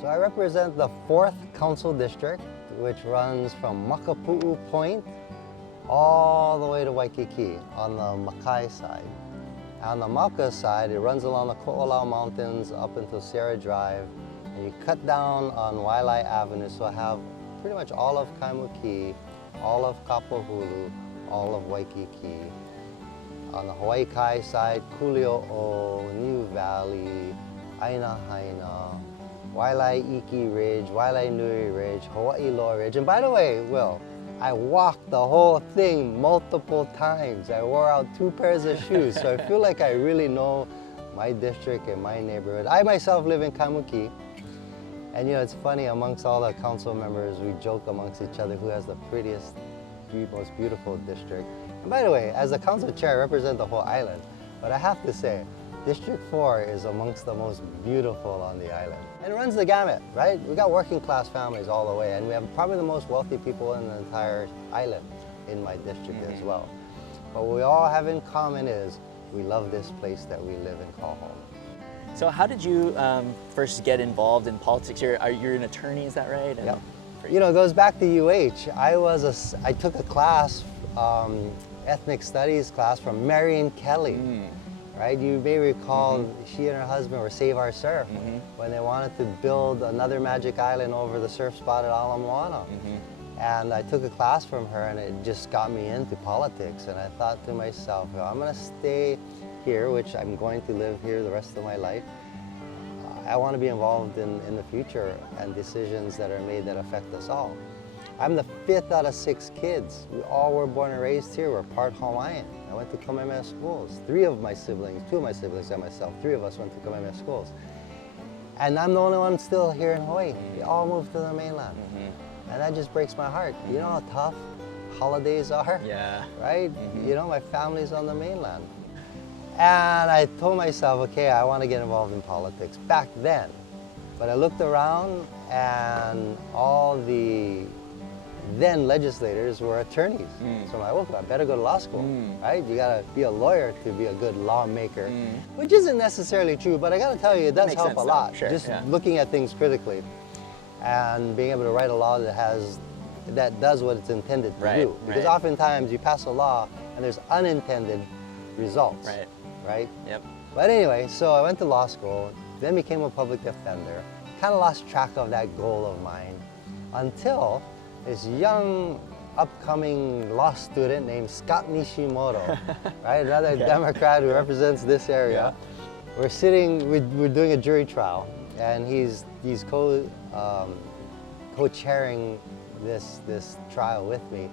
So I represent the 4th Council District, which runs from Makapu'u Point all the way to Waikiki on the Makai side. On the Mauka side, it runs along the Ko'olau Mountains up into Sierra Drive, and you cut down on Wailai Avenue, so I have pretty much all of Kaimuki, all of Kapahulu, all of Waikiki. On the Hawaii Kai side, Kuli'o'o, Niu Valley, Aina Haina, Wailai Iki Ridge, Wailai Nui Ridge, Hawaii Loa Ridge. And by the way, Will, I walked the whole thing multiple times. I wore out 2 pairs of shoes, so I feel like I really know my district and my neighborhood. I myself live in Kaimuki, and you know, it's funny, amongst all the council members, we joke amongst each other who has the prettiest, most beautiful district. And by the way, as the council chair, I represent the whole island, but I have to say, District 4 is amongst the most beautiful on the island. And it runs the gamut, right? We got working class families all the way, and we have probably the most wealthy people in the entire island in my district as well. But what we all have in common is we love this place that we live and call home. So how did you first get involved in politics? You're an attorney, is that right? Yeah. You know, it goes back to UH. I took a class, ethnic studies class from Marion Kelly. Right? You may recall she and her husband were Save Our Surf when they wanted to build another magic island over the surf spot at Ala Moana. And I took a class from her, and it just got me into politics. And I thought to myself, well, I'm going to stay here, which I'm going to live here the rest of my life. I want to be involved in the future and decisions that are made that affect us all. I'm the 5th out of 6 kids. We all were born and raised here. We're part Hawaiian. I went to Kamehameha schools. 2 of my siblings and myself, 3 of us went to Kamehameha schools. And I'm the only one still here in Hawaii. They all moved to the mainland. And that just breaks my heart. You know how tough holidays are? Yeah. Right? You know, my family's on the mainland. And I told myself, okay, I want to get involved in politics back then. But I looked around, and all the then legislators were attorneys. So I'm like, oh, I better go to law school, right? You gotta be a lawyer to be a good lawmaker, which isn't necessarily true, but I gotta tell you, it does help a lot. Sure, just looking at things critically and being able to write a law that does what it's intended to do. Because oftentimes you pass a law and there's unintended results, right? Yep. But anyway, so I went to law school, then became a public defender, kind of lost track of that goal of mine until this young, upcoming law student named Scott Nishimoto, right? Another Democrat who represents this area. We're doing a jury trial, and he's co-chairing this trial with me.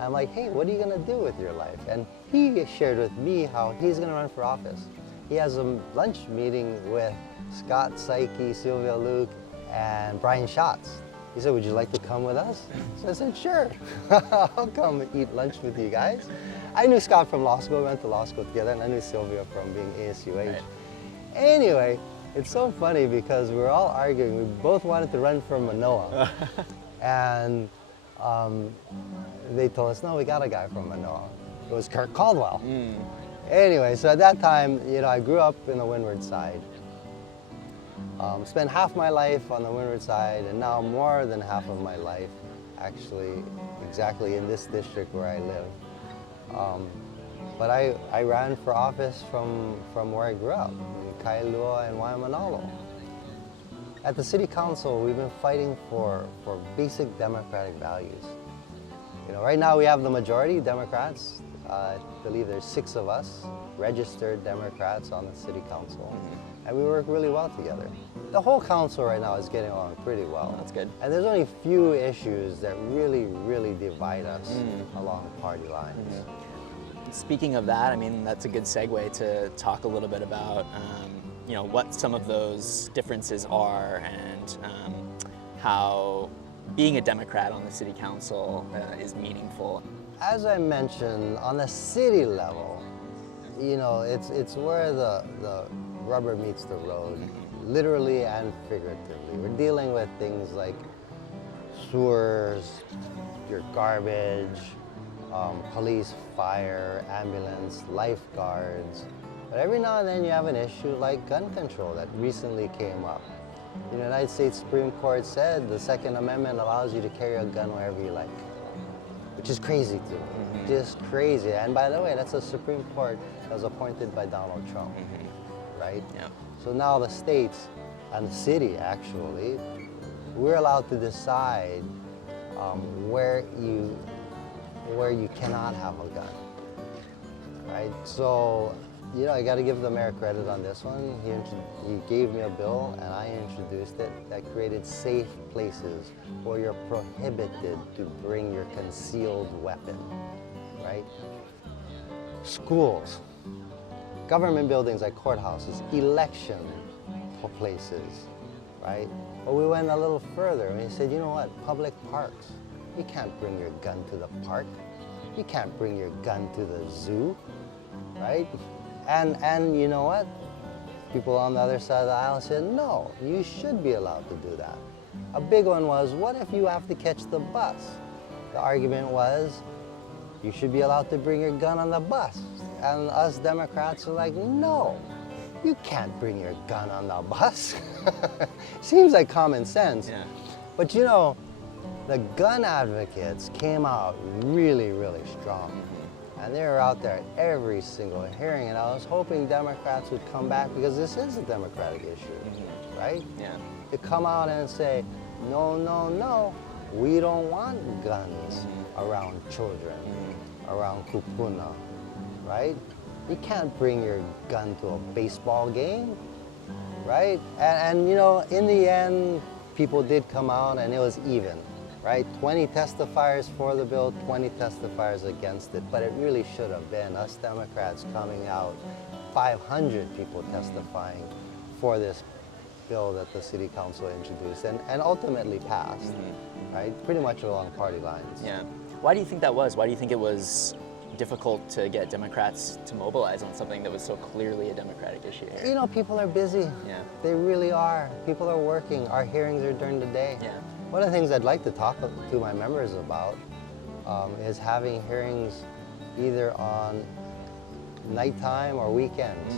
I'm like, hey, what are you gonna do with your life? And he shared with me how he's gonna run for office. He has a lunch meeting with Scott Saiki, Sylvia Luke, and Brian Schatz. He said, would you like to come with us? So I said, sure, I'll come eat lunch with you guys. I knew Scott from law school, we went to law school together, and I knew Sylvia from being ASUH. Anyway, it's so funny because we were all arguing. We both wanted to run for Manoa. And they told us, no, we got a guy from Manoa. It was Kirk Caldwell. Anyway, so at that time, you know, I grew up in the Windward side. Spent half my life on the Windward side, and now more than half of my life, actually, exactly in this district where I live. But I ran for office from where I grew up, in Kailua and Waimanalo. At the City Council, we've been fighting for basic democratic values. You know, right now we have the majority, Democrats. I believe there's 6 of us, registered Democrats on the City Council. And we work really well together. The whole council right now is getting along pretty well. That's good. And there's only a few issues that really, really divide us along party lines. Speaking of that, I mean, that's a good segue to talk a little bit about you know, what some of those differences are, and how being a Democrat on the City Council is meaningful. As I mentioned, on the city level, you know, it's where the rubber meets the road, literally and figuratively. We're dealing with things like sewers, your garbage, police, fire, ambulance, lifeguards. But every now and then you have an issue like gun control that recently came up. The United States Supreme Court said the Second Amendment allows you to carry a gun wherever you like, which is crazy to me, just crazy. And by the way, that's a Supreme Court that was appointed by Donald Trump, right? Yeah. So now the states and the city, actually, we're allowed to decide where you cannot have a gun, right? So, you know, I got to give the mayor credit on this one. He gave me a bill, and I introduced it, that created safe places where you're prohibited to bring your concealed weapon, right? Schools, government buildings like courthouses, election places, right? But we went a little further and we said, you know what, public parks, you can't bring your gun to the park. You can't bring your gun to the zoo, right? And you know what? People on the other side of the aisle said, no, you should be allowed to do that. A big one was, what if you have to catch the bus? The argument was, you should be allowed to bring your gun on the bus. And us Democrats are like, no, you can't bring your gun on the bus. Seems like common sense. Yeah. But you know, the gun advocates came out really, really strong. And they were out there at every single hearing, and I was hoping Democrats would come back, because this is a Democratic issue, right? Yeah. To come out and say, no, no, no, we don't want guns around children, around kupuna, right? You can't bring your gun to a baseball game, right? And you know, in the end, people did come out and it was even, right? 20 testifiers for the bill, 20 testifiers against it, but it really should have been us Democrats coming out, 500 people testifying for this bill that the City Council introduced and ultimately passed, right? Pretty much along party lines. Yeah. Why do you think that was? Why do you think it was difficult to get Democrats to mobilize on something that was so clearly a Democratic issue here? You know, people are busy. Yeah. They really are. People are working. Our hearings are during the day. Yeah. One of the things I'd like to talk to my members about is having hearings either on nighttime or weekends.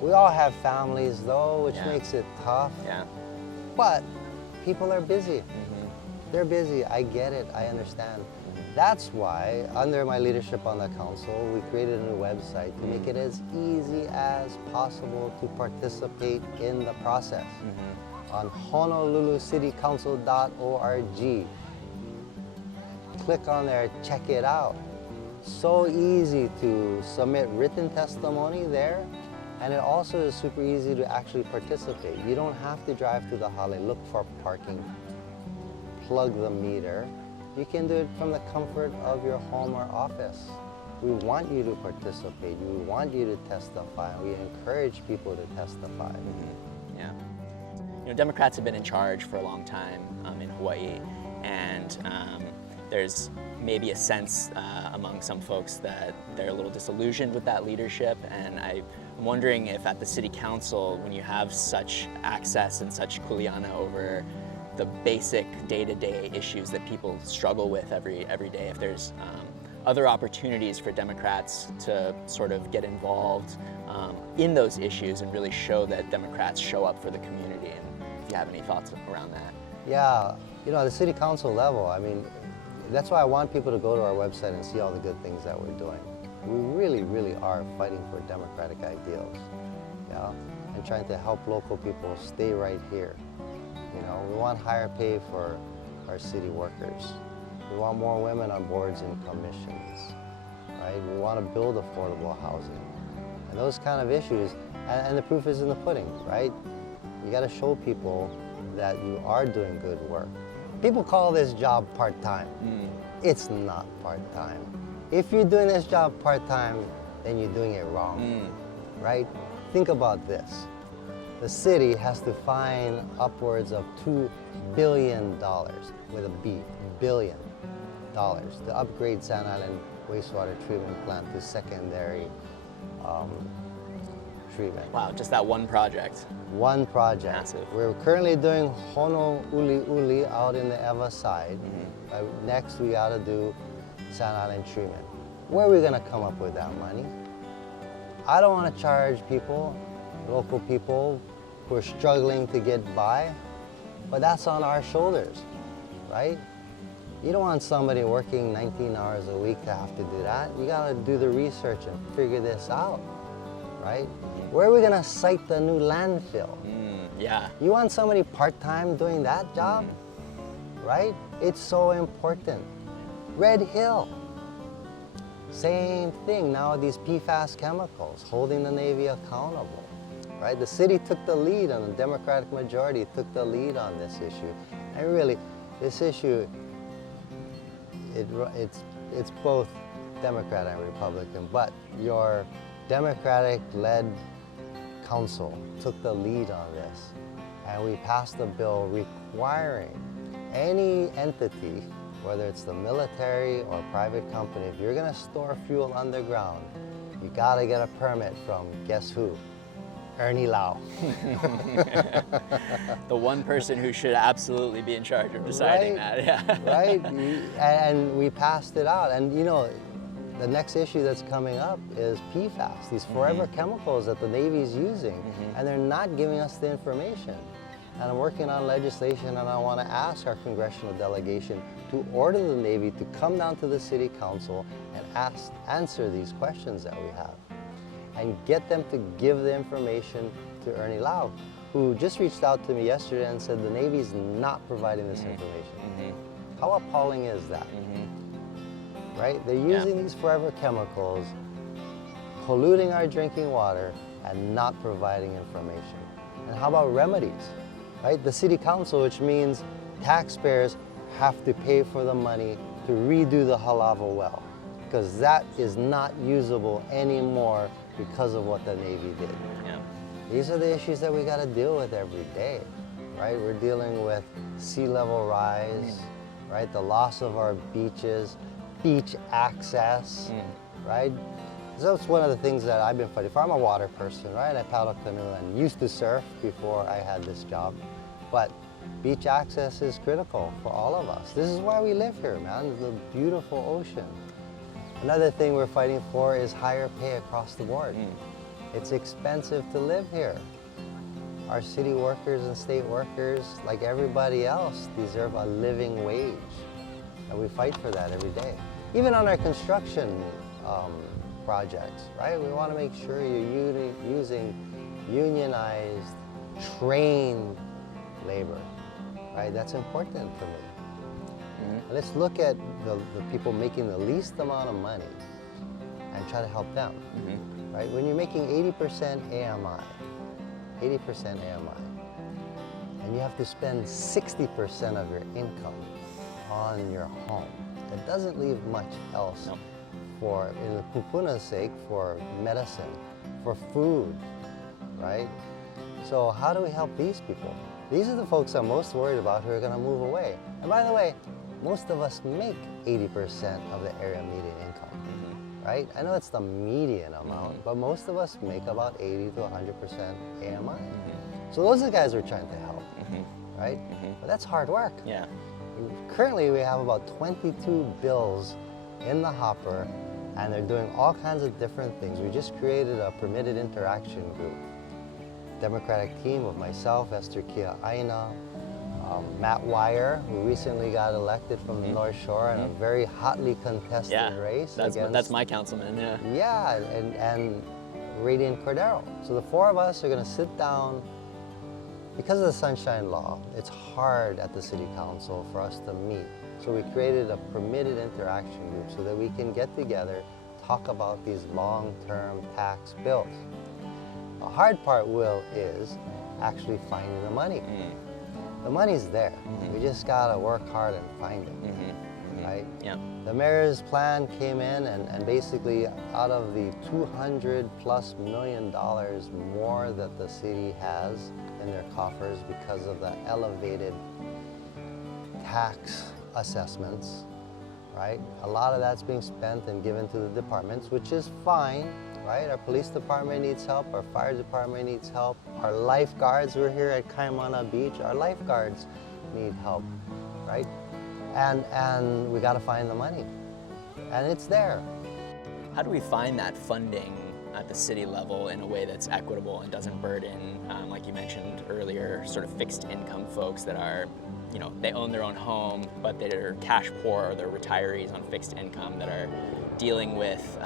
We all have families though, which makes it tough. Yeah. But people are busy. They're busy. I get it. I understand. That's why, under my leadership on the council, we created a new website to make it as easy as possible to participate in the process. On honolulucitycouncil.org. Click on there, check it out. So easy to submit written testimony there, and it also is super easy to actually participate. You don't have to drive to the hale, look for parking, plug the meter. You can do it from the comfort of your home or office. We want you to participate. We want you to testify. We encourage people to testify. Yeah. You know, Democrats have been in charge for a long time in Hawaii, and there's maybe a sense among some folks that they're a little disillusioned with that leadership, and I'm wondering if at the City Council, when you have such access and such kuleana over the basic day-to-day issues that people struggle with every day, if there's other opportunities for Democrats to sort of get involved in those issues and really show that Democrats show up for the community, and if you have any thoughts around that. Yeah, you know, at the City Council level, I mean, that's why I want people to go to our website and see all the good things that we're doing. We really, really are fighting for democratic ideals, yeah, and trying to help local people stay right here. You know, we want higher pay for our city workers. We want more women on boards and commissions, right? We want to build affordable housing. And those kind of issues, and the proof is in the pudding, right? You got to show people that you are doing good work. People call this job part-time. It's not part-time. If you're doing this job part-time, then you're doing it wrong, right? Think about this. The city has to find upwards of $2 billion, with a B, billion dollars, to upgrade Sand Island wastewater treatment plant to secondary treatment. Wow, just that one project. One project. Massive. We're currently doing Honolulu out in the Ewa side. Next we ought to do Sand Island treatment. Where are we gonna come up with that money? I don't wanna charge people, local people, who are struggling to get by, but that's on our shoulders, right? You don't want somebody working 19 hours a week to have to do that. You gotta do the research and figure this out, right? Where are we gonna site the new landfill? Yeah. You want somebody part-time doing that job, right? It's so important. Red Hill, same thing. Now these PFAS chemicals, holding the Navy accountable, right? The city took the lead, and the Democratic majority took the lead on this issue. And really, this issue, it's both Democrat and Republican, but your Democratic-led council took the lead on this, and we passed a bill requiring any entity, whether it's the military or private company, if you're gonna store fuel underground, you gotta get a permit from, guess who? Ernie Lau. The one person who should absolutely be in charge of deciding that, yeah. Right, and we passed it out. And you know, the next issue that's coming up is PFAS, these forever chemicals that the Navy's using, and they're not giving us the information. And I'm working on legislation, and I want to ask our congressional delegation to order the Navy to come down to the City Council and answer these questions that we have, and get them to give the information to Ernie Lau, who just reached out to me yesterday and said the Navy's not providing this information. How appalling is that? Right? They're using these forever chemicals, polluting our drinking water, and not providing information. And how about remedies? Right? The City Council, which means taxpayers have to pay for the money to redo the Halava well, because that is not usable anymore because of what the Navy did. Yeah. These are the issues that we got to deal with every day, right? We're dealing with sea level rise, right? The loss of our beaches, beach access, right? So that's one of the things that I've been fighting for. I'm a water person, right? I paddle canoe and used to surf before I had this job, but beach access is critical for all of us. This is why we live here, man, the beautiful ocean. Another thing we're fighting for is higher pay across the board. It's expensive to live here. Our city workers and state workers, like everybody else, deserve a living wage. And we fight for that every day. Even on our construction projects, right? We want to make sure you're using unionized, trained labor, right? That's important for me. Let's look at the people making the least amount of money and try to help them, right? When you're making 80% AMI, and you have to spend 60% of your income on your home, it doesn't leave much else for, in the pupuna's sake, for medicine, for food, right? So how do we help these people? These are the folks I'm most worried about who are going to move away. And by the way, most of us make 80% of the area median income, right? I know it's the median amount, but most of us make about 80 to 100% AMI. So those are the guys we're trying to help, right? But that's hard work. Yeah. Currently, we have about 22 bills in the hopper, and they're doing all kinds of different things. We just created a permitted interaction group. Democratic team of myself, Esther Kia Aina, Matt Wire, who recently got elected from the North Shore in a very hotly contested race. That's my councilman, yeah. Yeah, and Radiant Cordero. So the four of us are going to sit down. Because of the Sunshine Law, it's hard at the City Council for us to meet. So we created a permitted interaction group so that we can get together, talk about these long-term tax bills. The hard part, Will, is actually finding the money. The money's there. We just gotta work hard and find it, right? Yeah. The mayor's plan came in, and basically out of the $200+ million more that the city has in their coffers because of the elevated tax assessments, right? A lot of that's being spent and given to the departments, which is fine, right? Our police department needs help, our fire department needs help, our lifeguards, we're here at Kaimana Beach, our lifeguards need help, right? And we gotta find the money, and it's there. How do we find that funding at the city level in a way that's equitable and doesn't burden, like you mentioned earlier, sort of fixed income folks that are, you know, they own their own home, but they're cash poor or they're retirees on fixed income that are dealing with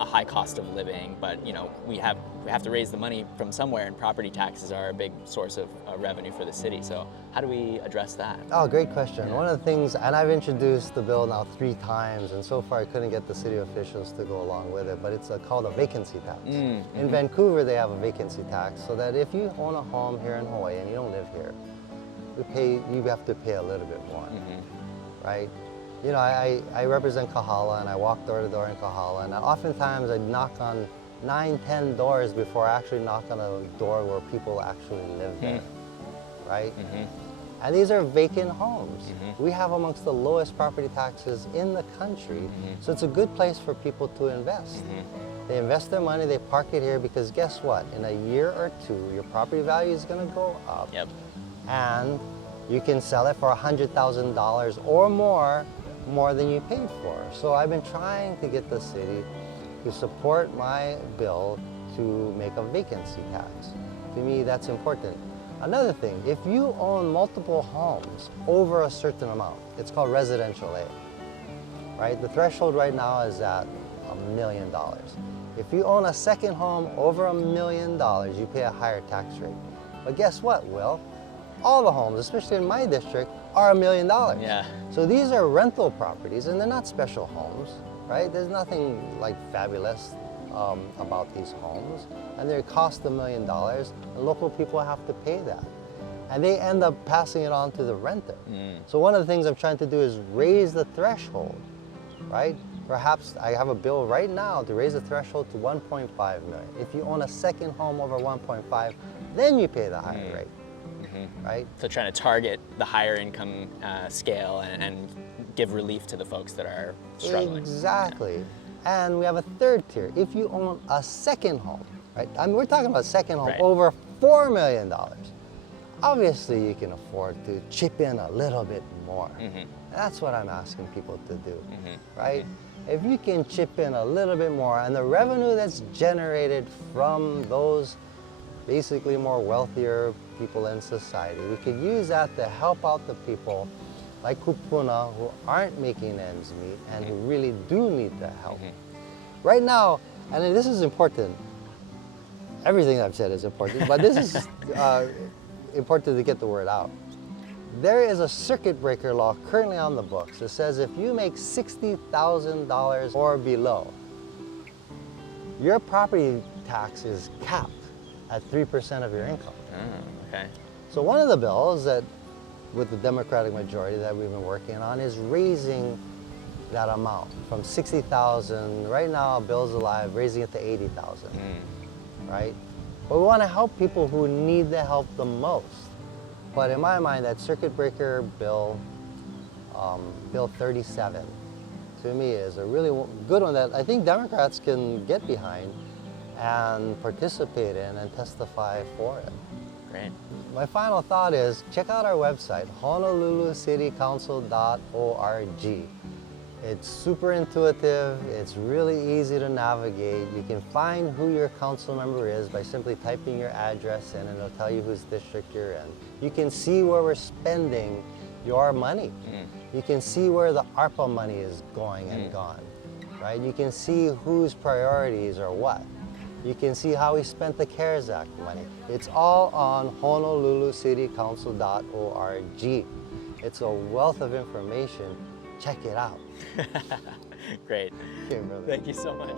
a high cost of living. But, you know, we have to raise the money from somewhere, and property taxes are a big source of revenue for the city. So how do we address that? Oh, great question. One of the things, and I've introduced the bill now 3 times, and so far I couldn't get the city officials to go along with it, but it's called a vacancy tax. In Vancouver, they have a vacancy tax, so that if you own a home here in Hawaii and you don't live here, you have to pay a little bit more, right? You know, I represent Kahala, and I walk door to door in Kahala, and oftentimes I knock on 9, 10 doors before I actually knock on a door where people actually live there, right? And these are vacant homes. We have amongst the lowest property taxes in the country, so it's a good place for people to invest. They invest their money, they park it here, because guess what? In a year or 2, your property value is gonna go up, and you can sell it for $100,000 or more than you paid for. So I've been trying to get the city to support my bill to make a vacancy tax. To me, that's important. Another thing, if you own multiple homes over a certain amount, it's called residential A, right? The threshold right now is at $1 million. If you own a second home over $1 million, you pay a higher tax rate. But guess what, Will? All the homes, especially in my district, are $1 million. Yeah. So these are rental properties, and they're not special homes, right? There's nothing like fabulous about these homes, and they cost $1 million, and local people have to pay that. And they end up passing it on to the renter. So one of the things I'm trying to do is raise the threshold, right? Perhaps I have a bill right now to raise the threshold to 1.5 million. If you own a second home over 1.5, then you pay the higher rate. Right? So trying to target the higher income scale and give relief to the folks that are struggling. Exactly. And we have a third tier. If you own a second home, right? I mean, we're talking about a second home over $4 million. Obviously, you can afford to chip in a little bit more. That's what I'm asking people to do, right? If you can chip in a little bit more, and the revenue that's generated from those basically more wealthier people in society, we could use that to help out the people like Kupuna who aren't making ends meet and who really do need the help. Right now, and this is important, everything I've said is important, but this is important to get the word out. There is a circuit breaker law currently on the books that says if you make $60,000 or below, your property tax is capped at 3% of your income. Okay. So one of the bills that, with the Democratic majority that we've been working on, is raising that amount from 60,000. Right now, Bill's alive, raising it to 80,000. Right? But we want to help people who need the help the most. But in my mind, that circuit breaker bill, Bill 37, to me is a really good one that I think Democrats can get behind and participate in and testify for it. Great. My final thought is check out our website, honolulucitycouncil.org. It's super intuitive, it's really easy to navigate. You can find who your council member is by simply typing your address in, and it'll tell you whose district you're in. You can see where we're spending your money. You can see where the ARPA money is going and gone, right? You can see whose priorities are what. You can see how we spent the CARES Act money. It's all on honolulucitycouncil.org. It's a wealth of information. Check it out. Great. Okay, brother. Thank you so much.